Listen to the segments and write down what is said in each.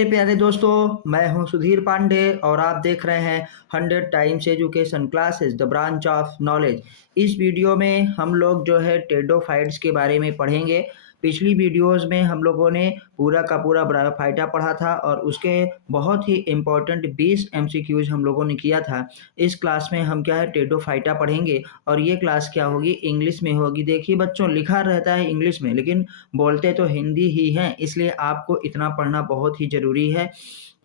मेरे प्यारे दोस्तों, मैं हूं सुधीर पांडे और आप देख रहे हैं 100 times education classes the branch of knowledge. इस वीडियो में हम लोग जो है टेडोफाइट्स के बारे में पढ़ेंगे। पिछली वीडियोस में हम लोगों ने पूरा का पूरा ब्रायोफाइटा पढ़ा था और उसके बहुत ही इम्पोर्टेंट 20 एमसीक्यूज हम लोगों ने किया था। इस क्लास में हम क्या है टेडोफाइटा पढ़ेंगे और ये क्लास क्या होगी, इंग्लिश में होगी। देखिए बच्चों, लिखा रहता है इंग्लिश में लेकिन बोलते तो हिंदी ही हैं, इसलिए आपको इतना पढ़ना बहुत ही ज़रूरी है।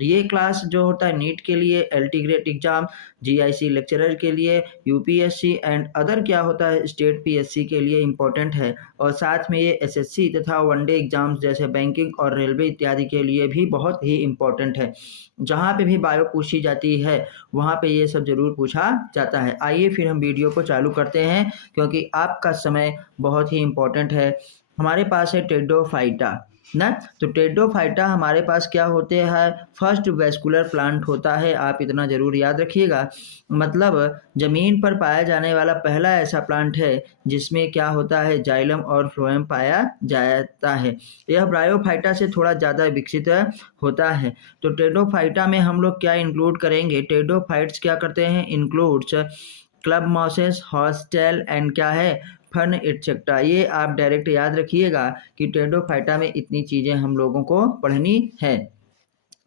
ये क्लास जो होता है नीट के लिए, LT grade exam, GIC lecturer के लिए, यूपीएससी एंड अदर क्या होता है स्टेट पीएससी के लिए इम्पोर्टेंट है। और साथ में ये एसएससी तथा वनडे एग्जाम्स जैसे बैंकिंग और रेलवे इत्यादि के लिए भी बहुत ही इम्पोर्टेंट है। जहाँ पे भी बायो पूछी जाती है वहाँ पे ये सब ज़रूर पूछा जाता है। आइए फिर हम वीडियो को चालू करते हैं क्योंकि आपका समय बहुत ही इम्पोर्टेंट है। हमारे पास है टेडोफाइटा ना, तो टेडोफाइटा हमारे पास क्या होते हैं, फर्स्ट वेस्कुलर प्लांट होता है। आप इतना ज़रूर याद रखिएगा, मतलब ज़मीन पर पाया जाने वाला पहला ऐसा प्लांट है जिसमें क्या होता है जाइलम और फ्लोएम पाया जाता है। यह ब्रायोफाइटा से थोड़ा ज़्यादा विकसित होता है। तो टेडोफाइटा में हम लोग क्या इंक्लूड करेंगे, टेडोफाइट्स क्या करते हैं, includes club mosses, hostel and क्या है फन एटसेट्रा। ये आप डायरेक्ट याद रखिएगा कि टेडोफाइटा में इतनी चीज़ें हम लोगों को पढ़नी है।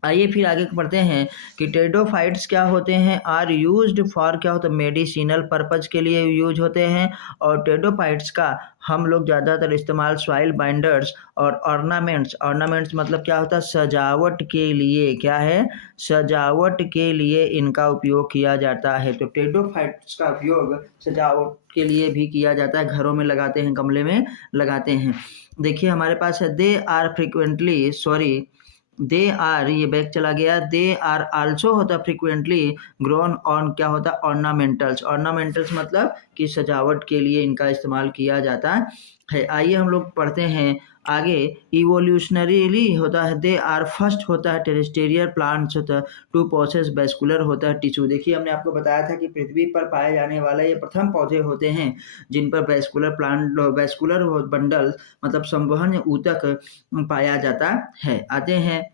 आइए फिर आगे पढ़ते हैं कि टेडोफाइट्स क्या होते हैं, आर यूज्ड फॉर क्या होता है मेडिसिनल पर्पज के लिए यूज होते हैं। और टेडोफाइट्स का हम लोग ज़्यादातर इस्तेमाल सॉइल बाइंडर्स और ऑर्नामेंट्स मतलब क्या होता है सजावट के लिए, क्या है सजावट के लिए इनका उपयोग किया जाता है। तो टेडोफाइट्स का उपयोग सजावट के लिए भी किया जाता है, घरों में लगाते हैं, गमले में लगाते हैं। देखिए हमारे पास है they are frequently they are, ये बैक चला गया, दे आर आल्सो होता फ्रिक्वेंटली ग्रोन ऑन क्या होता ऑर्नामेंटल्स मतलब कि सजावट के लिए इनका इस्तेमाल किया जाता है। आइए हम लोग पढ़ते हैं आगे। इवोल्यूशनरीली होता है दे आर फर्स्ट होता है टेरेस्टेरियल प्लांट्स होता है टू पोसेस वेस्कुलर होता है टिश्यू। देखिए हमने आपको बताया था कि पृथ्वी पर पाए जाने वाले ये प्रथम पौधे होते हैं जिन पर वेस्कुलर बंडल मतलब संवहन ऊतक पाया जाता है। आते हैं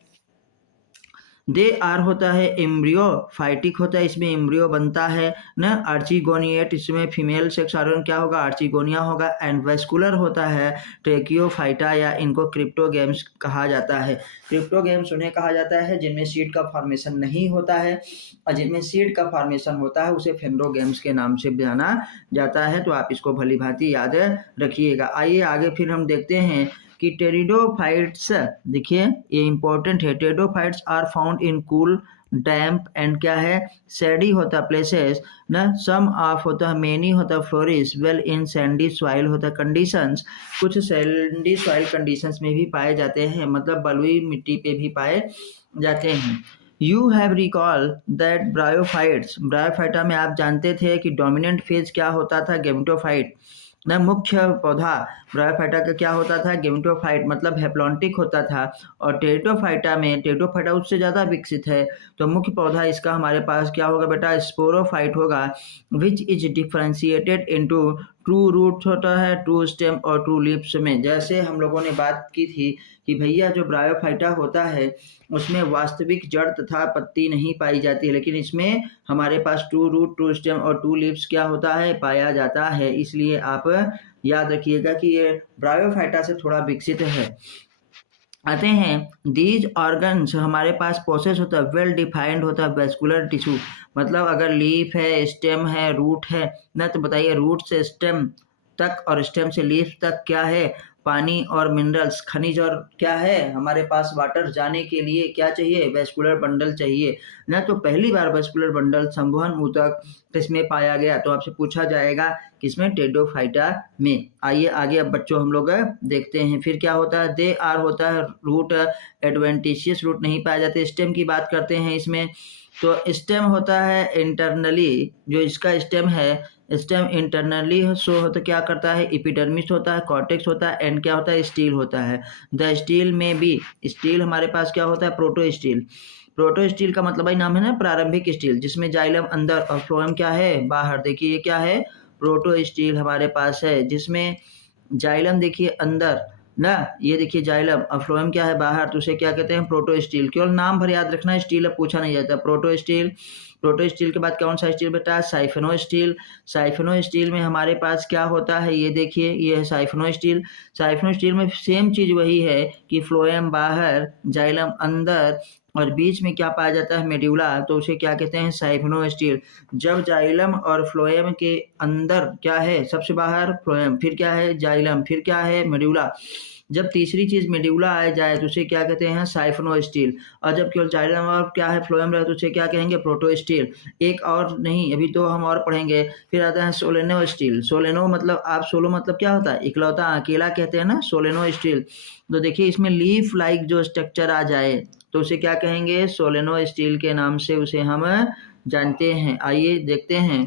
दे आर होता है एम्ब्रियो फाइटिक होता है, इसमें एम्ब्रियो बनता है ना। आर्चिगोनिएट, इसमें फीमेल सेक्स ऑर्गन क्या होगा आर्चिगोनिया होगा। एंड वेस्कुलर होता है ट्रेकियोफाइटा या इनको क्रिप्टोगेम्स कहा जाता है। क्रिप्टोगेम्स उन्हें कहा जाता है जिनमें सीड का फॉर्मेशन नहीं होता है और जिनमें सीड का फॉर्मेशन होता है उसे फेनरोगेम्स के नाम से जाना जाता है। तो आप इसको भली भांति याद रखिएगा। आइए आगे फिर हम देखते हैं कि टेरिडोफाइट्स, देखिए ये इंपॉर्टेंट है, pteridophytes are found in cool damp and क्या है सैडी होता प्लेसेस ना। सम ऑफ होता है मेनी होता flourish well in Sandy soil होता कंडीशंस, कुछ सैंडी सॉइल कंडीशंस में भी पाए जाते हैं, मतलब बलुई मिट्टी पे भी पाए जाते हैं। You have recall that bryophyta में आप जानते थे कि डोमिनेंट फेज क्या होता था गेमेटोफाइट ना, मुख्य पौधा ब्रायोफाइटा का क्या होता था गेमेटोफाइट मतलब हैप्लॉन्टिक होता था। और टेरिडोफाइटा उससे ज़्यादा विकसित है, तो मुख्य पौधा इसका हमारे पास क्या होगा बेटा स्पोरोफाइट होगा, which is differentiated into true root होता है, ट्रू स्टेम और ट्रू लीव्स में। जैसे हम लोगों ने बात की थी कि भैया जो ब्रायोफाइटा होता है उसमें वास्तविक जड़ तथा पत्ती नहीं पाई जाती है, लेकिन इसमें हमारे पास ट्रू रूट, ट्रू स्टेम और ट्रू लीव्स क्या होता है पाया जाता है। इसलिए आप याद रखिएगा कि ये ब्रायोफाइटा से थोड़ा विकसित है। आते हैं दीज ऑर्गन्स हमारे पास प्रोसेस होता है वेल डिफाइंड होता है वेस्कुलर टिश्यू, मतलब अगर लीफ है, स्टेम है, रूट है ना, तो बताइए रूट से स्टेम तक और स्टेम से लीफ तक क्या है पानी और मिनरल्स खनिज और क्या है हमारे पास वाटर जाने के लिए क्या चाहिए वेस्कुलर बंडल चाहिए ना। तो पहली बार वेस्कुलर बंडल संवहन ऊतक किसमें पाया गया, तो आपसे पूछा जाएगा किसमें टेडोफाइटा में। आइए आगे अब बच्चों हम लोग देखते हैं फिर क्या होता है। दे आर होता है रूट एडवेंटिशियस रूट नहीं पाए जाते। स्टेम की बात करते हैं इसमें, तो स्टेम होता है इंटरनली, जो इसका स्टेम है स्टेम इंटरनली शो होता क्या करता है एपिडर्मिस होता है, कॉर्टेक्स होता है एंड क्या होता है स्टील होता है। द स्टील में भी स्टील हमारे पास क्या होता है प्रोटोस्टील का मतलब ही नाम है ना प्रारंभिक स्टील, जिसमें जाइलम अंदर और फ्लोएम क्या है बाहर। देखिए ये क्या है प्रोटोस्टील हमारे पास है जिसमें जाइलम देखिए अंदर ना। ये देखिए जाइलम, और फ्लोएम क्या है बाहर, तो उसे क्या कहते हैं प्रोटोस्टील। केवल नाम भर याद रखना है, स्टील अब पूछा नहीं जाता। प्रोटोस्टील, प्रोटोस्टील के बाद कौन सा स्टील बेटा, साइफनो स्टील। साइफनो स्टील में हमारे पास क्या होता है, ये देखिए ये है साइफनो स्टील। साइफनो स्टील में सेम चीज़ वही है कि फ्लोएम बाहर, जाइलम अंदर, और बीच में क्या पाया जाता है मेड्यूला, तो उसे क्या कहते हैं साइफनो स्टील। जब जाइलम और फ्लोएम के अंदर क्या है, सबसे बाहर फ्लोएम, फिर क्या है जाइलम, फिर क्या है मेड्यूला, जब तीसरी चीज मेड्यूला आ जाए तो उसे क्या कहते हैं साइफनो स्टील। और जब केवल जाइलम और क्या है फ्लोएम रहे तो उसे क्या कहेंगे प्रोटो स्टील। एक और नहीं, अभी तो हम और पढ़ेंगे। फिर आता है सोलेनो स्टील। सोलेनो मतलब आप सोलो मतलब क्या होता है इकलौता अकेला कहते हैं ना, सोलेनो स्टील। तो देखिए इसमें लीफ लाइक जो स्ट्रक्चर आ जाए तो उसे क्या कहेंगे सोलेनो स्टील के नाम से उसे हम जानते हैं। आइए देखते हैं।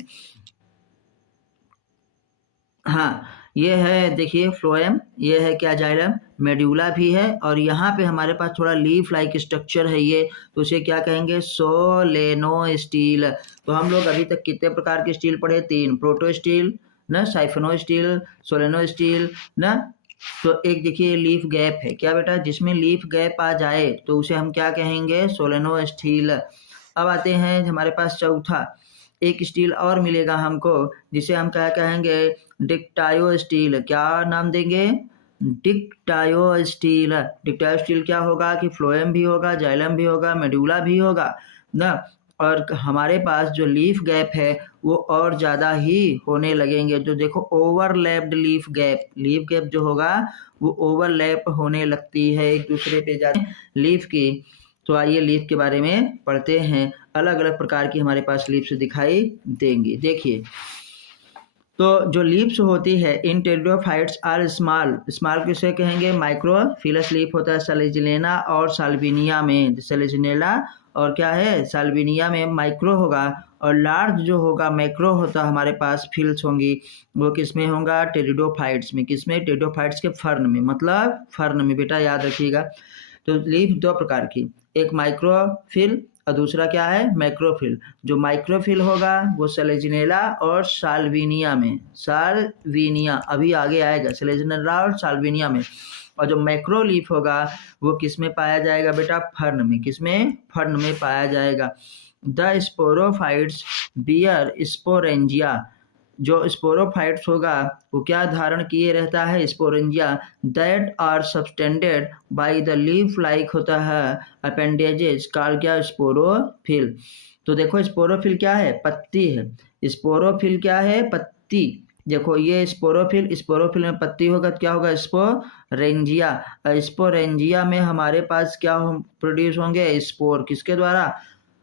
हाँ, ये है देखिए फ्लोएम, ये है क्या जाइलम, मेड्यूला भी है, और यहाँ पे हमारे पास थोड़ा लीफ लाइक स्ट्रक्चर है ये, तो उसे क्या कहेंगे सोलेनो स्टील। तो हम लोग अभी तक कितने प्रकार के स्टील पढ़े, 3, प्रोटो स्टील ना, साइफनो स्टील, सोलेनो स्टील ना। तो एक देखिए लीफ गैप है क्या बेटा, जिसमें लीफ गैप आ जाए तो उसे हम क्या कहेंगे सोलेनो स्टील। अब आते हैं हमारे पास चौथा, एक स्टील और मिलेगा हमको जिसे हम क्या कहेंगे डिक्टायो स्टील। क्या नाम देंगे, डिक्टायो स्टील। डिक्टायो स्टील क्या होगा कि फ्लोएम भी होगा, जाइलम भी होगा, मेडुला भी होगा ना, और हमारे पास जो लीफ गैप है वो और ज़्यादा ही होने लगेंगे। जो देखो overlapped leaf gap, leaf gap जो होगा वो ओवरलैप होने लगती है एक दूसरे पे जाते लीफ की। तो आइए लीफ के बारे में पढ़ते हैं। अलग अलग प्रकार की हमारे पास लीव्स दिखाई देंगी। देखिए तो जो लीव्स होती है इन टेरिडोफाइट्स आर स्मॉल, स्मॉल किसे कहेंगे माइक्रोफिलस लीफ होता है सेलेजिनेला और साल्विनिया में, सेलेजिनेला और क्या है साल्विनिया में माइक्रो होगा, और लार्ज जो होगा मैक्रो होता हमारे पास फिल्स होंगी, वो किस में होगा टेरिडोफाइट्स में। किस में, टेरिडोफाइट्स के फर्न में, मतलब फर्न में बेटा याद रखिएगा। तो लीफ दो प्रकार की, एक माइक्रोफिल और दूसरा क्या है मैक्रोफिल। जो माइक्रोफिल होगा वो सेलेजिनेला और साल्विनिया में, साल्विनिया अभी आगे आएगा, सेलेजिनेला और साल्विनिया में। और जो मैक्रोलीफ होगा वो किस में पाया जाएगा बेटा फर्न में, किस में फर्न में पाया जाएगा। द स्पोरोफाइट्स बियर स्पोरेंजिया, जो स्पोरोफाइट्स होगा वो क्या धारण किए रहता है sporangia, that are subtended by the leaf like होता है अपेंडेजेस कॉल्ड क्या स्पोरोफिल। तो देखो स्पोरोफिल क्या है पत्ती है, स्पोरोफिल क्या है पत्ती। देखो ये स्पोरोफिल, स्पोरोफिल में पत्ती होगा तो क्या होगा स्पोरेंजिया। स्पोरेंजिया में हमारे पास क्या प्रोड्यूस होंगे स्पोर, किसके द्वारा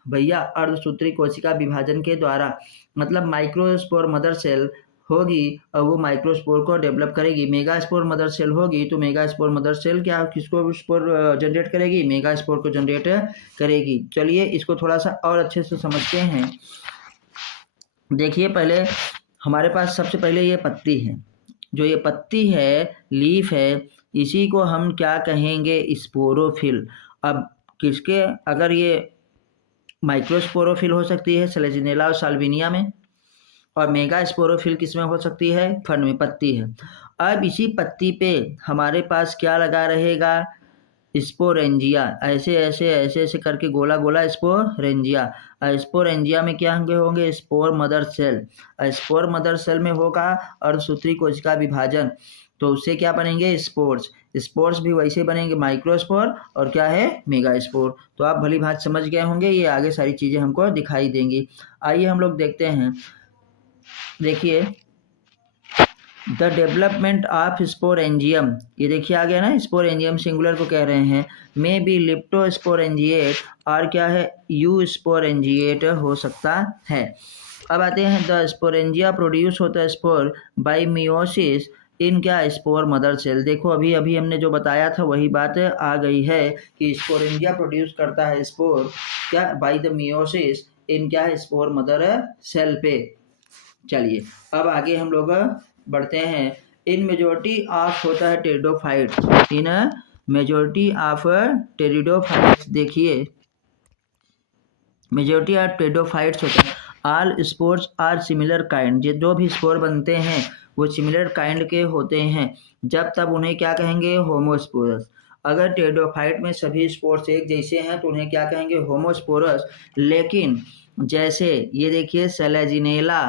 भैया अर्धसूत्री कोशिका विभाजन के द्वारा। मतलब माइक्रोस्पोर मदर सेल होगी और वो माइक्रोस्पोर को डेवलप करेगी। मेगा स्पोर मदर सेल होगी तो मेगा स्पोर मदर सेल क्या किसको स्पोर जनरेट करेगी, मेगा स्पोर को जनरेट करेगी। चलिए इसको थोड़ा सा और अच्छे से समझते हैं। देखिए पहले हमारे पास सबसे पहले ये पत्ती है, जो ये पत्ती है लीफ है, इसी को हम क्या कहेंगे स्पोरोफिल। अब किसके, अगर ये माइक्रोस्पोरोफिल हो सकती है सेलेजिनेला और साल्विनिया में, और मेगा स्पोरोफिल किस में हो सकती है फर्न में, पत्ती है। अब इसी पत्ती पे हमारे पास क्या लगा रहेगा स्पोरेंजिया, ऐसे ऐसे ऐसे ऐसे करके गोला गोला स्पोरेंजिया। स्पोरेंजिया में क्या होंगे spore mother cell, spore mother cell में होगा अर्धसूत्री कोशिका विभाजन, तो उससे क्या बनेंगे स्पोर्स। स्पोर्स भी वैसे बनेंगे माइक्रोस्पोर और क्या है मेगा स्पोर। तो आप भली भांति समझ गए होंगे, ये आगे सारी चीज़ें हमको दिखाई देंगी। आइए हम लोग देखते हैं। देखिए द डेवलपमेंट ऑफ स्पोरेंजियम, ये देखिए आ गया ना स्पोरेंजियम सिंगुलर को कह रहे हैं, मे बी लिप्टोस्पोरेंजिएट और क्या है यू स्पोरेंजिएट हो सकता है। अब आते हैं द स्पोरेंजिया प्रोड्यूस होता है स्पोर बाय मियोसिस इन क्या स्पोर मदर सेल। देखो अभी अभी हमने जो बताया था वही बात आ गई है कि स्पोरेंजिया प्रोड्यूस करता है स्पोर क्या बाय द मियोसिस इन क्या है स्पोर मदर सेल पे। चलिए अब आगे हम लोग बढ़ते हैं। इन मेजोरिटी ऑफ होता है pteridophytes, in majority of pteridophytes, देखिए मेजोरिटी ऑफ टेरिडोफाइट्स होता है। All spores are similar kind, जो भी स्पोर बनते हैं वो सिमिलर काइंड के होते हैं, जब तब उन्हें क्या कहेंगे, होमोस्पोरस। अगर टेरिडोफाइट में सभी स्पोर्स एक जैसे हैं तो उन्हें क्या कहेंगे, होमोस्पोरस। लेकिन जैसे ये देखिए सेलेजिनेला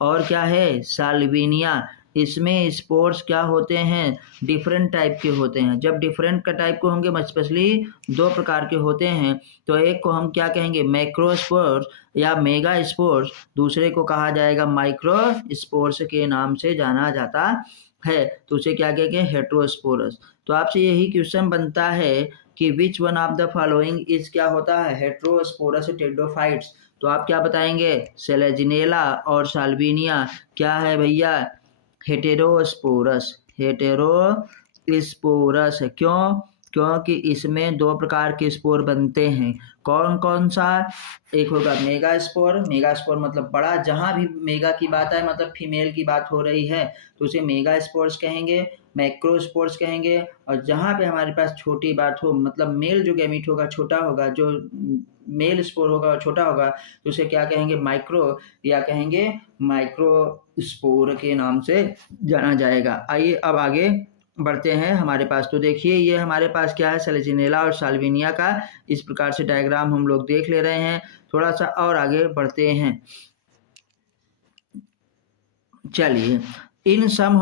और क्या है, साल्विनिया, इसमें स्पोर्स क्या होते हैं, डिफरेंट टाइप के होते हैं। जब डिफरेंट का टाइप के होंगे, स्पेशली दो प्रकार के होते हैं, तो एक को हम क्या कहेंगे, मैक्रोस्पोर्स या मेगा स्पोर्स, दूसरे को कहा जाएगा माइक्रो स्पोर्स के नाम से जाना जाता है, तो उसे क्या कहेंगे, हेट्रोस्पोरस। तो आपसे यही क्वेश्चन बनता है कि which one of the following is क्या होता है, हेट्रोस्पोरस टेरिडोफाइट्स। तो आप क्या बताएंगे, सेलेजिनेला और साल्विनिया क्या है भैया, हेटेरोस्पोरस, हेटेरोस्पोरस। क्यों, क्योंकि इसमें दो प्रकार के स्पोर बनते हैं। कौन कौन सा, एक होगा मेगा स्पोर, मेगा स्पोर मतलब बड़ा, जहाँ भी मेगा की बात आए मतलब फीमेल की बात हो रही है तो उसे मेगा स्पोर्स कहेंगे, मैक्रोस्पोर्स कहेंगे। और जहाँ पे हमारे पास छोटी बात हो, मतलब मेल जो गैमीट होगा छोटा होगा, जो मेल स्पोर होगा छोटा होगा, तो उसे क्या कहेंगे, माइक्रो या कहेंगे माइक्रो स्पोर के नाम से जाना जाएगा। आइए अब आगे बढ़ते हैं हमारे पास। तो देखिए ये हमारे पास क्या है, सेलेजिनेला और साल्विनिया का इस प्रकार से डायग्राम हम लोग देख ले रहे हैं। थोड़ा सा और आगे बढ़ते हैं, चलिए। इन सम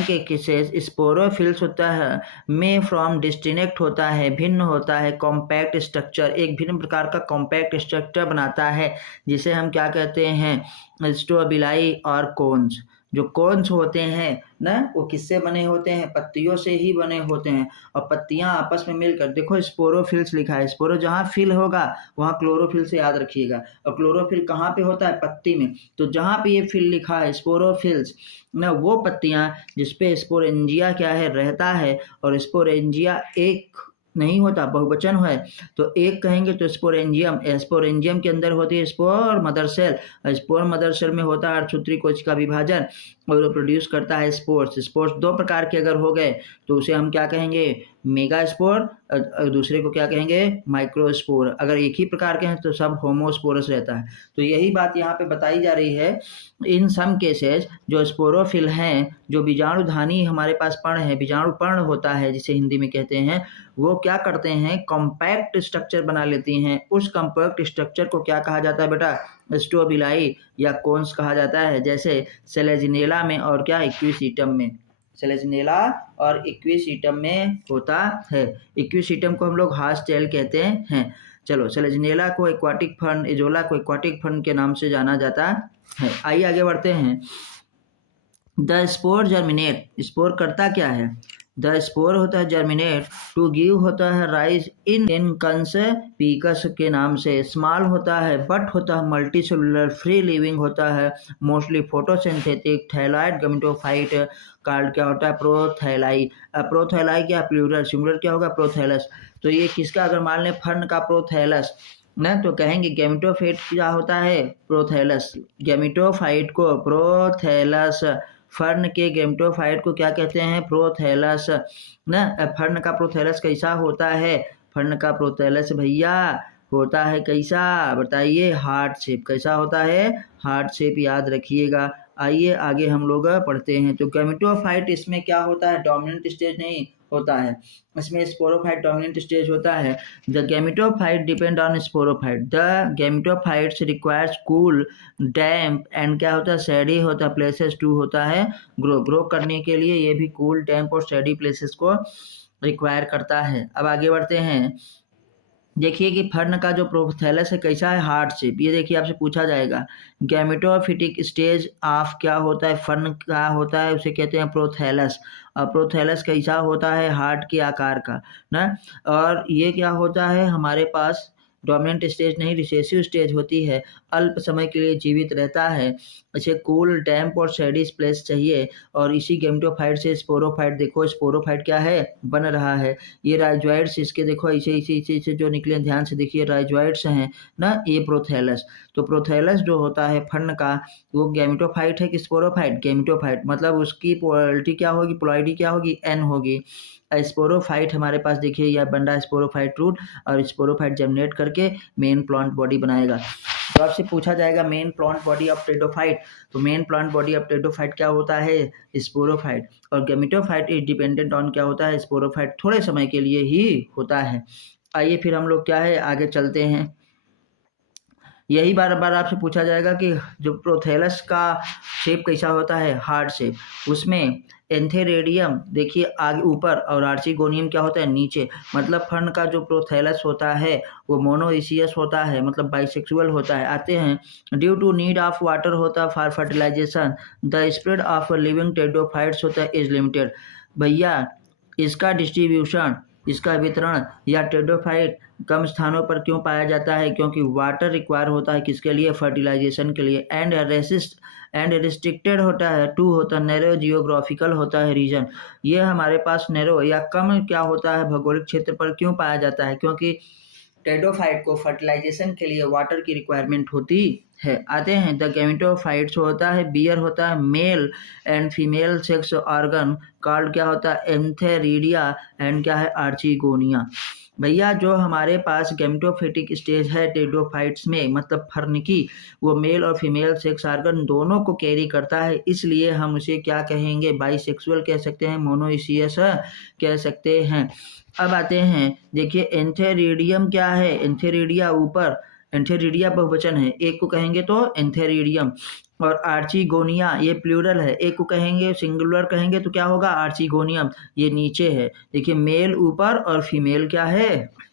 के केसेस स्पोरोफिल्स होता है, में फ्रॉम डिस्टिनेक्ट होता है, भिन्न होता है, कॉम्पैक्ट स्ट्रक्चर, एक भिन्न प्रकार का कॉम्पैक्ट स्ट्रक्चर बनाता है, जिसे हम क्या कहते हैं, स्ट्रोबिलाई और कोन्स। जो कोन्स होते हैं ना, वो किससे बने होते हैं, पत्तियों से ही बने होते हैं। और पत्तियां आपस में मिलकर, देखो स्पोरोफिल्स लिखा है, स्पोरो जहाँ फिल होगा वहाँ क्लोरोफिल से याद रखिएगा। और क्लोरोफिल कहाँ पे होता है, पत्ती में। तो जहाँ पे ये फिल लिखा है स्पोरोफिल्स ना, वो पत्तियां जिसपे स्पोरेंजिया क्या है, रहता है। और स्पोरेंजिया एक नहीं होता, बहुवचन है तो एक कहेंगे। तो स्पोरेंजियम, स्पोरेंजियम के अंदर होती है spore mother cell, spore mother cell में होता है अर्धसूत्री कोशिका का विभाजन और वो प्रोड्यूस करता है स्पोर्स। स्पोर्स दो प्रकार के अगर हो गए तो उसे हम क्या कहेंगे, मेगा स्पोर, दूसरे को क्या कहेंगे, माइक्रोस्पोर। अगर एक ही प्रकार के हैं तो सब होमोस्पोरस रहता है। तो यही बात यहाँ पे बताई जा रही है। इन सम केसेस जो स्पोरोफिल हैं, जो बीजाणुधानी हमारे पास पर्ण है, बीजाणु पर्ण होता है जिसे हिंदी में कहते हैं, वो क्या करते हैं, कॉम्पैक्ट स्ट्रक्चर बना लेती हैं। उस कॉम्पैक्ट स्ट्रक्चर को क्या कहा जाता है बेटा, स्ट्रोबिलाई या कोन्स कहा जाता है। जैसे सेलेजिनेला में और क्या, इक्विसीटम में, सेलेजिनेला और इक्विसीटम में होता है। इक्विसीटम को हम लोग हार्स टेल कहते हैं। चलो, सेलेजिनेला को एक्वाटिक फर्न, एजोला को एक्वाटिक फर्न के नाम से जाना जाता है। आइए आगे बढ़ते हैं। द स्पोर जर्मिनेट, स्पोर करता क्या है, द स्पोर होता है जर्मिनेट, टू गिव होता है राइज इन कंस पीकस के नाम से, स्मॉल होता है, बट होता है मल्टी सेलुलर, फ्री लिविंग होता है, mostly photosynthetic, thalloid gametophyte, card क्या होता है, प्रोथैलाई। प्रोथैलाई क्या, प्लूरल, सिंगुलर क्या होगा, प्रोथैलस। तो ये किसका, अगर मान लें फर्न का प्रोथैलस ना, तो कहेंगे गैमेटोफाइट क्या होता है, प्रोथैलस। गैमेटोफाइट को प्रोथैलस, फर्न के गैमेटोफाइट को क्या कहते हैं, प्रोथैलस ना। फर्न का प्रोथैलस कैसा होता है, फर्न का प्रोथैलस भैया होता है कैसा, बताइए, हार्ट शेप। कैसा होता है, हार्ट शेप, याद रखिएगा। आइए आगे हम लोग पढ़ते हैं। तो गैमेटोफाइट इसमें क्या होता है, डोमिनेंट स्टेज नहीं होता है, इसमें स्पोरोफाइट डोमिनेंट स्टेज होता है। The gametophyte depend on sporophyte, the gametophytes requires cool, damp and क्या होता है, सैडी होता है, प्लेसेस टू होता है ग्रो करने के लिए ये भी कूल, डैम्प और सैडी प्लेसेस को रिक्वायर करता है। अब आगे बढ़ते हैं। देखिए कि फर्न का जो प्रोथैलस है कैसा है, हार्ट शेप। ये देखिए आपसे पूछा जाएगा गैमेटोफिटिक स्टेज ऑफ क्या होता है, फर्न का होता है, उसे कहते हैं प्रोथैलस। और प्रोथैलस कैसा होता है, हार्ट के आकार का ना। और ये क्या होता है, हमारे पास डोमिनेंट स्टेज नहीं, रिसेसिव स्टेज होती है, अल्प समय के लिए जीवित रहता है। इसे कूल, डैम्प और सैडी प्लेस चाहिए। और इसी गैमेटोफाइट से स्पोरोफाइट, देखो स्पोरोफाइट क्या है, बन रहा है। ये राइजोइड्स इसके देखो ऐसे इसे जो निकले, ध्यान से देखिए, राइजोइड्स हैं ना, ये प्रोथैलस। तो प्रोथैलस जो होता है फर्न का, वो गैमेटोफाइट है कि स्पोरोफाइट, गैमेटोफाइट, मतलब उसकी पोलैरिटी क्या होगी, पोलैरिटी क्या होगी, एन होगी। स्पोरोफाइट हमारे पास देखिए यह बन रहा है स्पोरोफाइट रूट, और स्पोरोफाइट जर्मिनेट करके मेन प्लांट बॉडी बनाएगा। तो आपसे पूछा जाएगा main plant body of pteridophyte, तो main plant body of pteridophyte क्या होता है, स्पोरोफाइट। और गैमेटोफाइट इज डिपेंडेंट ऑन क्या होता है, स्पोरोफाइट थोड़े समय के लिए ही होता है। आइए फिर हम लोग क्या है आगे चलते हैं। यही बार बार आपसे पूछा जाएगा कि जो प्रोथेलस का शेप कैसा होता है, हार्ड शेप, उसमें एंथेरेडियम देखिए आगे ऊपर और आर्चिगोनियम क्या होता है नीचे। मतलब फर्न का जो प्रोथेलस होता है वो मोनोइसियस होता है, मतलब बाइसेक्सुअल होता है। आते हैं due to need of water होता है for fertilization, the spread of living pteridophytes होता है इज लिमिटेड। भैया इसका डिस्ट्रीब्यूशन, इसका वितरण या टेडोफाइट कम स्थानों पर क्यों पाया जाता है, क्योंकि वाटर रिक्वायर होता है किसके लिए, फर्टिलाइजेशन के लिए। एंड रिस्ट्रिक्टेड होता है टू होता है नैरो जियोग्राफिकल होता है रीजन। ये हमारे पास नैरो या कम क्या होता है भौगोलिक क्षेत्र पर क्यों पाया जाता है, क्योंकि टेडोफाइट को फर्टिलाइजेशन के लिए वाटर की रिक्वायरमेंट होती है। आते हैं द गैमेटोफाइट्स होता है बियर होता है male and female sex organ called क्या होता है, एंथेरिडिया एंड क्या है, आर्चिगोनिया। भैया जो हमारे पास गैमेटोफिटिक स्टेज है टेडोफाइट्स में, मतलब फर्न की, वो मेल और फीमेल सेक्स ऑर्गन दोनों को कैरी करता है, इसलिए हम उसे क्या कहेंगे, बाइसेक्सुअल कह सकते हैं, मोनोइसियस कह सकते हैं। अब आते हैं देखिए एंथेरिडियम क्या है, एंथेरिडिया ऊपर, एंथेरिडिया बहुवचन है, एक को कहेंगे तो एंथेरिडियम। और आर्चिगोनिया ये प्लूरल है, एक को कहेंगे सिंगुलर कहेंगे तो क्या होगा, आर्चिगोनियम, ये नीचे है। देखिए मेल ऊपर और फीमेल क्या है,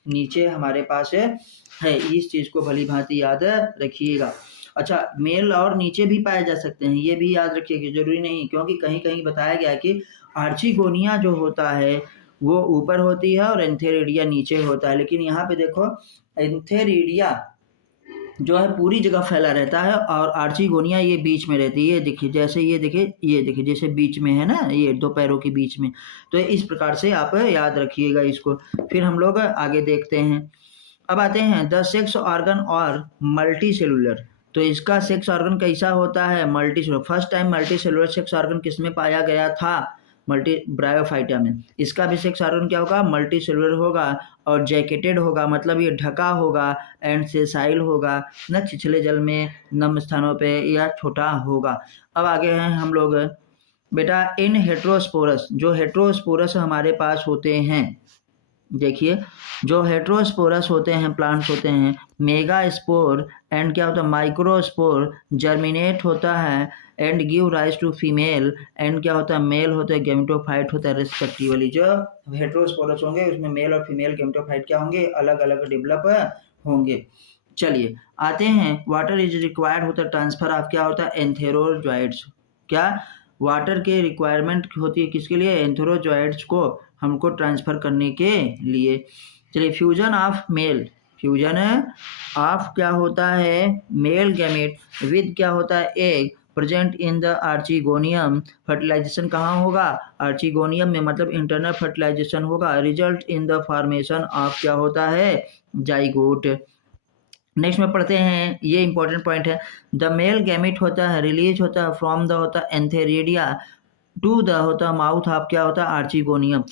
नीचे हमारे पास है। इस चीज को भली भांति याद रखिएगा। अच्छा मेल और नीचे भी पाए जा सकते हैं, ये भी याद रखिएगा, जरूरी नहीं, क्योंकि कहीं कहीं बताया गया कि आर्चिगोनिया जो होता है वो ऊपर होती है और एंथेरिडिया नीचे होता है। लेकिन यहाँ पे देखो एंथेरिडिया जो है पूरी जगह फैला रहता है और आर्चिगोनिया ये बीच में रहती है। ये देखिए जैसे ये देखिए जैसे बीच में है ना, ये दो पैरों के बीच में। तो इस प्रकार से आप याद रखिएगा इसको। फिर हम लोग आगे देखते हैं। अब आते हैं द सेक्स ऑर्गन और मल्टी सेलुलर। तो इसका सेक्स ऑर्गन कैसा होता है, multi cellular. First time multi cellular sex organ किसमें पाया गया था, मल्टी ब्रायोफाइटा में। इसका भी सेक्स ऑर्गन क्या होगा, मल्टी सेलुलर होगा और जैकेटेड होगा, मतलब ये ढका होगा, एंड सेसाइल होगा, न छिछले जल में नम स्थानों पे या छोटा होगा। अब आगे हैं हम लोग बेटा इन हेट्रोस्पोरस, जो हेट्रोस्पोरस हमारे पास होते हैं, देखिए जो हेट्रोस्पोरस होते हैं प्लांट्स होते हैं, मेगा स्पोर एंड क्या होता है, माइक्रोस्पोर जर्मिनेट होता है and give rise to female and क्या होता है, मेल होता है गैमेटोफाइट होता है रिस्पेक्टिवली। जो हेट्रोस्पोरस होंगे उसमें मेल और फीमेल गैमेटोफाइट क्या होंगे, अलग अलग डेवलप होंगे। चलिए आते हैं वाटर इज रिक्वायर्ड होता है ट्रांसफर ऑफ क्या होता है, एंथेरोजॉइड्स। क्या वाटर के रिक्वायरमेंट होती है किसके लिए, एंथेरोजॉइड्स को हमको ट्रांसफर करने के लिए। चलिए fusion of male, fusion of क्या होता है, मेल गैमेट विद क्या होता है, egg present in the archegonium. Fertilization कहाँ होगा, आर्चिगोनियम में, मतलब इंटरनल फर्टिलाइजेशन होगा। Result in the formation of क्या होता है, जाइगोट। नेक्स्ट में पढ़ते हैं, ये इंपॉर्टेंट पॉइंट है। द मेल गैमेट होता है रिलीज होता है फ्रॉम द होता है एंथेरिडिया टू द होता है माउथ ऑफ क्या होता है, आर्चिगोनियम।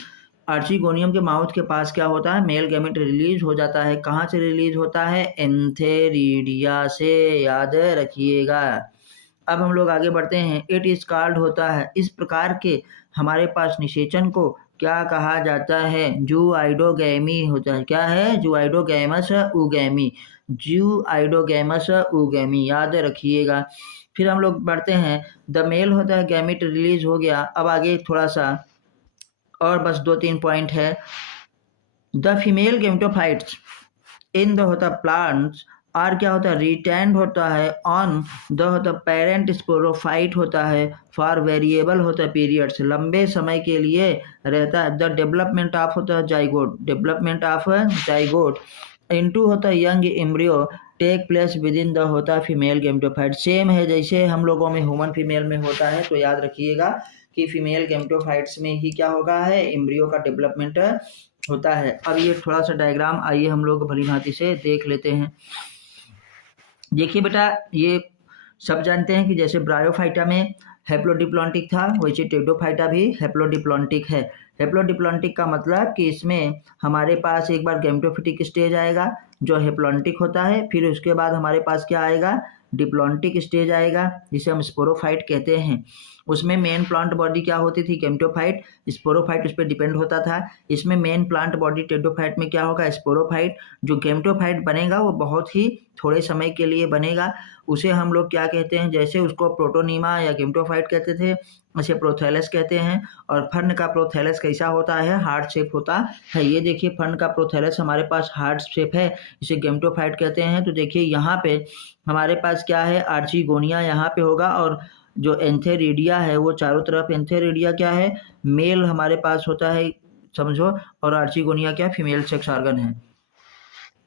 आर्चिगोनियम के माउथ के पास क्या होता है, मेल गैमेट रिलीज हो जाता है। कहाँ से रिलीज होता है, एंथेरिडिया से, याद रखिएगा। अब हम लोग आगे बढ़ते हैं। इट इज कॉल्ड होता है, इस प्रकार के हमारे पास निषेचन को क्या कहा जाता है, जूआइडोगैमी होता है। क्या है, जूआइडोगैमस उगैमी, जूआइडोगैमस उगैमी, याद रखिएगा। फिर हम लोग बढ़ते हैं, द मेल होता है गैमेट रिलीज हो गया। अब आगे थोड़ा सा और बस 2-3 पॉइंट है। The female gametophytes in the होता प्लांट्स और क्या होता है, रिटेंड होता है ऑन द होता पेरेंट स्पोरोफाइट होता है फॉर वेरिएबल होता है पीरियड्स, लंबे समय के लिए रहता है। द डेवलपमेंट ऑफ होता है zygote, development of zygote into होता है young embryo take place within the होता है फीमेल गैमेटोफाइट। सेम है जैसे हम लोगों में ह्यूमन फीमेल में होता है। तो याद रखिएगा कि फीमेल गैमेटोफाइट्स में ही क्या होगा है, एम्ब्रियो का डेवलपमेंट होता है। अब ये थोड़ा सा डायग्राम आइए हम लोग भली भांति से देख लेते हैं। देखिए बेटा ये सब जानते हैं कि जैसे ब्रायोफाइटा में हैप्लोडिप्लॉन्टिक था, वैसे टेडोफाइटा भी हैप्लोडिप्लॉन्टिक है। हेप्लोडिप्लॉन्टिक का मतलब कि इसमें हमारे पास एक बार गैमेटोफिटिक स्टेज आएगा जो हेप्लॉन्टिक होता है, फिर उसके बाद हमारे पास क्या आएगा, डिप्लॉन्टिक स्टेज आएगा जिसे हम स्पोरोफाइट कहते हैं। उसमें मेन प्लांट बॉडी क्या होती थी, गैमेटोफाइट, स्पोरोफाइट उस पर डिपेंड होता था। इसमें मेन प्लांट बॉडी टेडोफाइट में क्या होगा, स्पोरोफाइट। जो गैमेटोफाइट बनेगा वो बहुत ही थोड़े समय के लिए बनेगा, उसे हम लोग क्या कहते हैं, जैसे उसको प्रोटोनीमा या गैमेटोफाइट कहते थे उसे प्रोथैलस कहते हैं। और फर्न का प्रोथैलस कैसा होता है, हार्ट शेप होता है। ये देखिए फर्न का प्रोथैलस हमारे पास हार्ट शेप है, इसे गैमेटोफाइट कहते हैं। तो देखिए यहाँ पे हमारे पास क्या है, आर्चिगोनिया यहाँ पे होगा और जो एंथेरिडिया है वो चारों तरफ, एंथेरिडिया क्या है, मेल हमारे पास होता है समझो, और आर्चिगोनिया क्या, फीमेल सेक्स ऑर्गन है।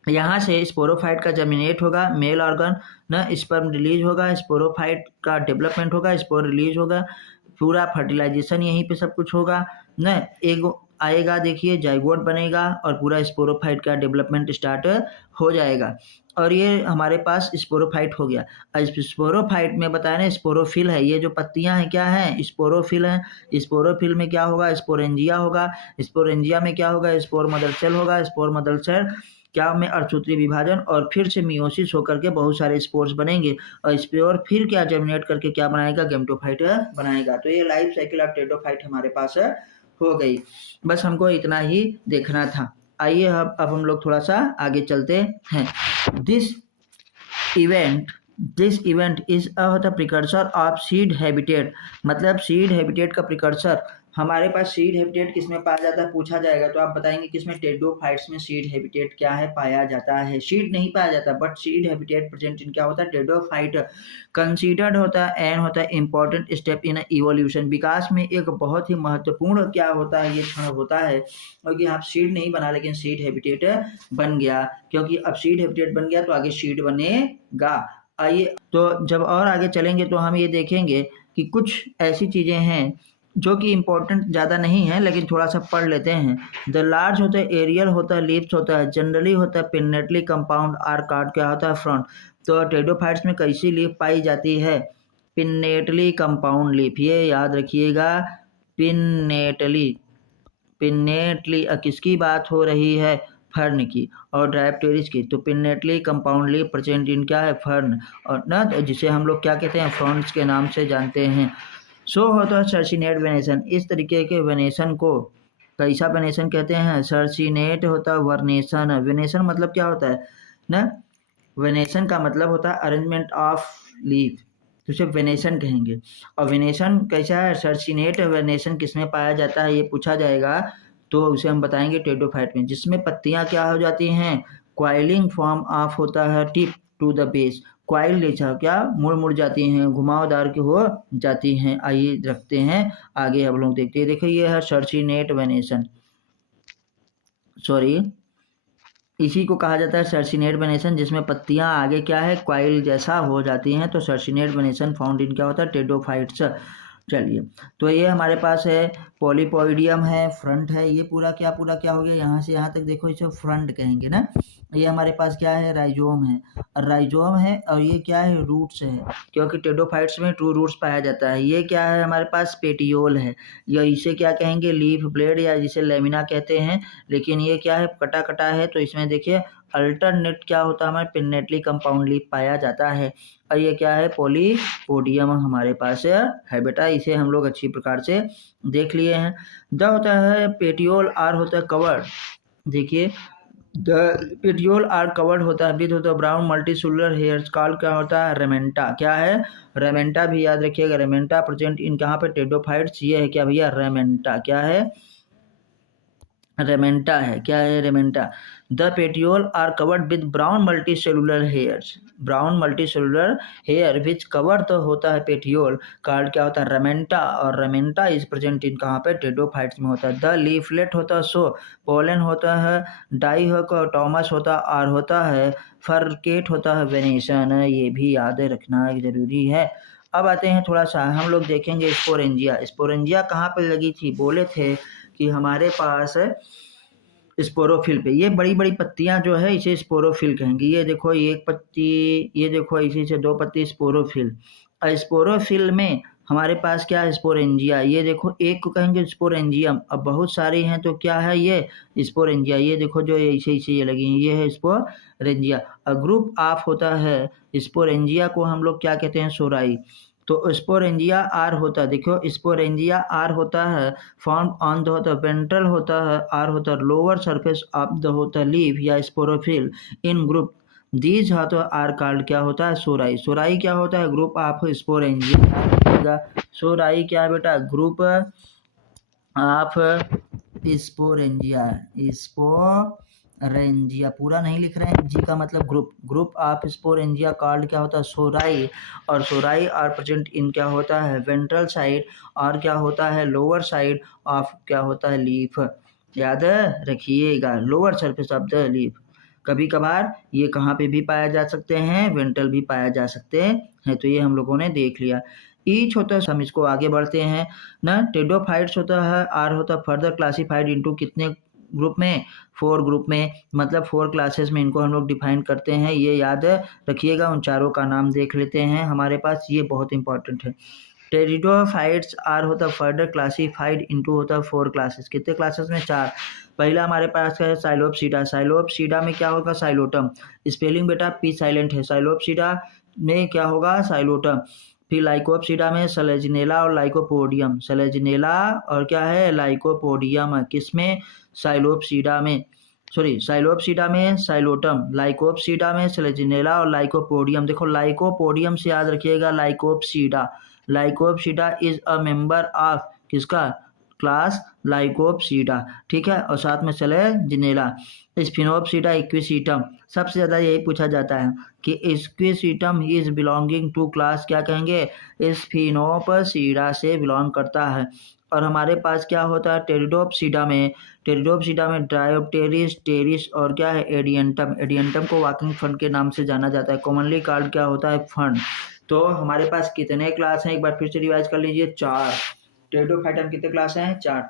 यहाँ से स्पोरोफाइट का जर्मिनेट होगा मेल ऑर्गन न, स्पर्म रिलीज होगा, स्पोरोफाइट का डेवलपमेंट होगा, स्पोर रिलीज होगा, पूरा फर्टिलाइजेशन यहीं पे सब कुछ होगा न। एक आएगा देखिए जाइगोट बनेगा और पूरा स्पोरोफाइट का डेवलपमेंट स्टार्ट हो जाएगा। और ये हमारे पास स्पोरोफाइट हो गया। स्पोरोफाइट में बताया ना स्पोरोफिल है, ये जो पत्तियां हैं क्या हैं, स्पोरोफिल हैं। स्पोरोफिल में क्या होगा, स्पोरेंजिया होगा। स्पोरेंजिया में क्या होगा, स्पोर मदर सेल होगा। स्पोर मदर सेल क्या में अर्धसूत्री विभाजन और फिर से मियोसिस होकर के बहुत सारे स्पोर्स बनेंगे और स्पोर फिर क्या जर्मिनेट करके क्या बनाएगा, गैमेटोफाइट बनाएगा। तो ये लाइफ साइकिल ऑफ टेडोफाइट हमारे पास हो गई। बस हमको इतना ही देखना था। आइए अब हम लोग थोड़ा सा आगे चलते हैं। This event is the precursor of seed habitat, मतलब सीड हैबिटेट का प्रिकर्सर। हमारे पास सीड हैबिटेट किसमें पाया जाता है पूछा जाएगा तो आप बताएंगे किसमें, टेडोफाइट्स में सीड हैबिटेट क्या है, पाया जाता है। सीड नहीं पाया जाता but seed habitat present in क्या होता है, टेडोफाइट। कंसीडर्ड होता है एन होता है इंपॉर्टेंट स्टेप इन इवोल्यूशन, विकास में एक बहुत ही महत्वपूर्ण क्या होता है, ये क्षण होता है। क्योंकि आप सीड नहीं बना लेकिन सीड हैबिटेट बन गया, क्योंकि अब सीड हैबिटेट बन गया तो आगे सीड बनेगा। आइए तो जब और आगे चलेंगे तो हम ये देखेंगे कि कुछ ऐसी चीजें हैं जो कि इम्पोर्टेंट ज़्यादा नहीं है लेकिन थोड़ा सा पढ़ लेते हैं। द लार्ज होता है, एरियल होता है, लीव्स होता है, जनरली होता है पिन्नेटली कंपाउंड आर कार्ड क्या होता है, फ्रंट। तो टेडोफाइट्स में कैसी लीफ पाई जाती है, पिन्नेटली कंपाउंड लीफ, ये याद रखिएगा। पिन्नेटली किसकी बात हो रही है, फर्न की और डायप्टेरिस की। तो pinnately compound leaf present in क्या है, फर्न और ना, जिसे हम लोग क्या कहते हैं, फ्रंट्स के नाम से जानते हैं। सो होता है सर्चिनेट वेनेशन, इस तरीके के वेनेशन को कैसा वेनेशन कहते हैं, सर्चिनेट होता है वर्नेशन। वेनेशन मतलब क्या होता है ना, वेनेशन का मतलब होता है अरेंजमेंट ऑफ लीफ, तो उसे वेनेशन कहेंगे। और वेनेशन कैसा है, सर्चिनेट वेनेशन किसमें पाया जाता है ये पूछा जाएगा तो उसे हम बताएंगे टेडोफाइट में, जिसमें पत्तियां क्या हो जाती हैं, क्वाइलिंग फॉर्म ऑफ होता है tip to the base, coil जैसा क्या मुड़ मुड़ जाती हैं, घुमावदार की हो जाती हैं। आइए रखते हैं आगे हम लोग देखते हैं। देखिए ये है सर्चिनेट वेनेशन, सॉरी इसी को कहा जाता है सर्चिनेट वेनेशन, जिसमें पत्तियां आगे क्या है क्वाइल जैसा हो जाती हैं। तो सर्चिनेट वेनेशन फाउंड इन क्या होता है, टेडोफाइट्स। चलिए तो ये हमारे पास है पॉलीपोइडियम है, फ्रंट है, ये पूरा क्या हो गया, यहाँ से यहाँ तक देखो इसे फ्रंट कहेंगे ना। ये हमारे पास क्या है, राइजोम है, राइजोम है और ये क्या है, रूट्स है, क्योंकि टेडोफाइट्स में 2 रूट्स पाया जाता है। ये क्या है हमारे पास, पेटियोल है, या इसे क्या कहेंगे, लीफ ब्लेड या जिसे लेमिना कहते हैं, लेकिन ये क्या है, कटा कटा है। तो इसमें देखिए अल्टरनेट क्या होता है, हमारे पिन्नेटली कंपाउंड लीफ पाया जाता है। और ये क्या है, पॉलीपोडियम हमारे पास है बेटा, इसे हम लोग अच्छी प्रकार से देख लिए हैं। द होता है पेटियोल, आर होता है कवर्ड, देखिए द पेटियोल आर कवर्ड होता है, विद होता है ब्राउन मल्टीसेलुलर हेयर्स, कॉल क्या होता है, रेमेंटा, क्या है, रेमेंटा भी याद रखिएगा। रेमेंटा प्रेजेंट इन कहाँ पे, टेडोफाइट्स, ये है क्या भैया, रेमेंटा, क्या है, रेमेंटा है, क्या है, ramenta. The petiole are covered with brown multicellular hairs, brown multicellular hair which cover तो होता है पेटियोल, कार्ड क्या होता है, रेमेंटा, और रेमेंटा इज प्रेजेंट इन कहाँ पे, टेडोफाइट्स में होता है। द लीफलेट होता है सो, पोलन होता है, डाई होगा, टॉमस होता है, आर होता है, फरकेट होता है, वेनेशन, ये भी याद रखना जरूरी है। अब आते हैं थोड़ा सा हम लोग देखेंगे स्पोरेंजिया। स्पोरेंजिया कहाँ पे लगी थी, बोले थे कि हमारे पास स्पोरोफिल पे, ये बड़ी बड़ी पत्तियां जो है इसे स्पोरोफिल कहेंगे। ये देखो ये एक पत्ती, ये देखो इसी से 2 पत्ती, स्पोरोफिल। और स्पोरोफिल में हमारे पास क्या है, स्पोरेंजिया। ये देखो एक को कहेंगे स्पोरेंजियम, अब बहुत सारी हैं तो क्या है ये स्पोरेंजिया। ये देखो जो ऐसे ऐसे ये लगी हैं, ये है स्पोरेंजिया। ग्रुप ऑफ होता है स्पोरेंजिया को हम लोग क्या कहते हैं, सोराई। तो स्पोरेंजिया आर होता है, देखो स्पोरेंजिया आर होता है फॉर्म ऑन द होता है वेंट्रल होता है, आर होता है लोअर सरफेस ऑफ द होता है लीफ या स्पोरोफिल इन ग्रुप दीज हाथों आर कार्ड क्या होता है, सोराई। सोराई क्या होता है, ग्रुप ऑफ स्पोरेंजिया। सोराई क्या है बेटा, ग्रुप ऑफ स्पोरेंजिया। स्पोरेंजिया पूरा नहीं लिख रहे हैं, जी का मतलब group. Group of sporangia card क्या होता है, सोराई। और सोराई आर प्रेजेंट इन क्या होता है, वेंट्रल साइड, और क्या होता है लोअर साइड ऑफ क्या होता है, लीफ। याद रखिएगा, lower surface of the leaf. कभी कभार ये कहाँ पे भी पाया जा सकते हैं, वेंट्रल भी पाया जा सकते हैं। तो ये हम लोगों ने देख लिया। ईच होता है, हम इसको आगे बढ़ते हैं ना। टेडोफाइट्स होता है, आर होता है फर्दर क्लासिफाइड इनटू कितने ग्रुप में, 4 ग्रुप में, मतलब 4 क्लासेस में इनको हम लोग डिफाइन करते हैं। ये याद रखिएगा। उन चारों का नाम देख लेते हैं हमारे पास, ये बहुत इंपॉर्टेंट है। टेरिडोफाइट्स आर होता है फर्दर क्लासिफाइड इनटू होता है 4 क्लासेस। कितने क्लासेस में, 4। पहला हमारे पास है साइलोपसीडा। साइलोपसीडा में क्या होगा, साइलोटम। स्पेलिंग बेटा पी साइलेंट है। साइलोपसीडा में क्या होगा, साइलोटम। फिर लाइकोपसीडा में सेलेजिनेला और लाइकोपोडियम। सेलेजिनेला और क्या है, लाइकोपोडियम। किसमें, साइलोपसीडा में, सॉरी साइलोपसीडा में साइलोटम, लाइकोपसीडा में सेलेजिनेला और लाइकोपोडियम। देखो लाइकोपोडियम से याद रखिएगा Lycopsida. Lycopsida is a member of किसका, क्लास लाइकोपसीडा, ठीक है। और साथ में सेलेजिनेला। स्फिनोपसीडा इक्विसीटम, सबसे ज़्यादा यही पूछा जाता है कि equisetum is belonging to class क्या कहेंगे, स्फिनोपसीडा से बिलोंग करता है। और हमारे पास क्या होता है टेरिडोप्सीडा में, टेरिडोप्सीडा में ड्रायोप्टेरिस, टेरिस और क्या है एडियंटम। एडियंटम को वॉकिंग फंड के नाम से जाना जाता है, कॉमनली कॉल्ड क्या होता है, फंड। तो हमारे पास कितने क्लास हैं, एक बार फिर से रिवाइज कर लीजिए, 4। टेरिडोफाइटा में कितने क्लास हैं, 4।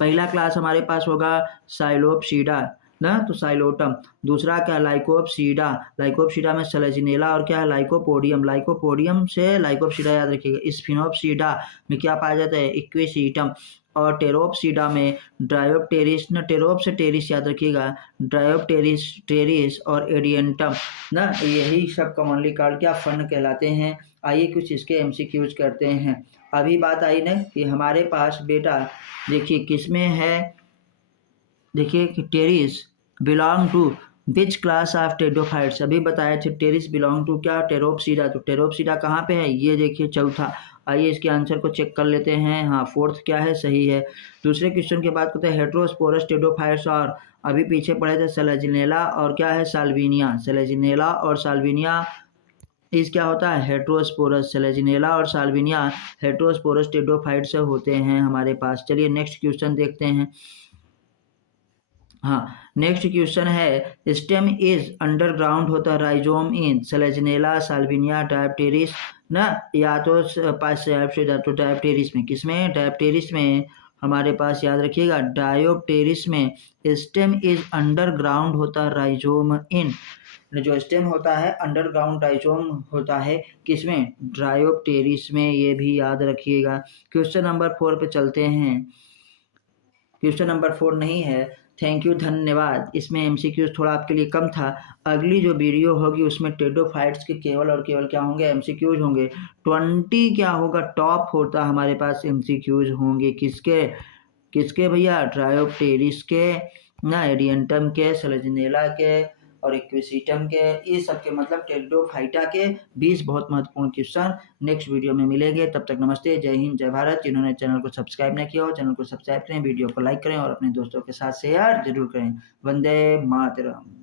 पहला क्लास हमारे पास होगा साइलोपसीडा ना, तो साइलोटम। दूसरा क्या, लाइकोपसीडा। लाइकोपसीडा में सेलेजिनेला और क्या है, लाइकोपोडियम। लाइकोपोडियम से लाइकोपसीडा याद रखिएगा। स्फिनोपसीडा में क्या पाया जाता है, इक्विसीटम। और टेरोपसीडा में ड्रायोप्टेरिस ना, टेरोप से टेरिस याद रखिएगा, ड्रायोप्टेरिस, टेरिस और एडियंटम ना, यही सब कॉमनली कॉल्ड क्या, फंड कहलाते हैं। आइए कुछ इसके एमसीक्यूज करते हैं। अभी बात आई ना कि हमारे पास बेटा देखिए किसमें है, देखिए कि pteris belong to which class of pteridophytes. अभी बताया थे टेरिस बिलोंग टू क्या, टेरोपसीडा। तो टेरोपसीडा कहाँ पे है, ये देखिए चौथा। आइए इसके आंसर को चेक कर लेते हैं। हाँ 4th क्या है, सही है। दूसरे क्वेश्चन की बात करते हैं, हेट्रोस्पोरस टेडोफाइट्स और अभी पीछे पढ़े थे सेलेजिनेला और क्या है, साल्विनिया। सेलेजिनेला और साल्विनिया इस क्या होता है, हेट्रोस्पोरस। सेलेजिनेला और साल्विनिया हेट्रोस्पोरस टेडोफाइट से होते हैं हमारे पास। चलिए नेक्स्ट क्वेश्चन देखते हैं। हाँ नेक्स्ट क्वेश्चन है, स्टेम इज अंडरग्राउंड होता है राइजोम इन सेलेजिनेला, साल्विनिया, डायप्टेरिस ना, या तो पास से तो डायप्टेरिस में, किसमें, डायप्टेरिस में। हमारे पास याद रखिएगा डायोप्टेरिस में स्टेम इज अंडरग्राउंड होता है राइजोम इन। जो स्टेम होता है अंडरग्राउंड राइजोम होता है किसमें, डायोप्टेरिस में, ये भी याद रखिएगा। क्वेश्चन नंबर 4 पे चलते हैं। क्वेश्चन नंबर 4 नहीं है, थैंक यू धन्यवाद। इसमें एमसीक्यूज थोड़ा आपके लिए कम था। अगली जो वीडियो होगी उसमें टेडोफाइट्स के केवल और केवल क्या होंगे, एमसीक्यूज होंगे। 20 क्या होगा, टॉप होता हमारे पास एमसीक्यूज होंगे किसके, किसके भैया, डायोप्टेरिस के ना, एडियंटम के, सेलेजिनेला के और इक्विसीटम के, ये सब के मतलब टेरिडोफाइटा के 20 बहुत महत्वपूर्ण क्वेश्चन नेक्स्ट वीडियो में मिलेंगे। तब तक नमस्ते, जय हिंद, जय भारत। जिन्होंने चैनल को सब्सक्राइब नहीं किया हो चैनल को सब्सक्राइब करें, वीडियो को लाइक करें और अपने दोस्तों के साथ शेयर जरूर करें। वंदे मातरम।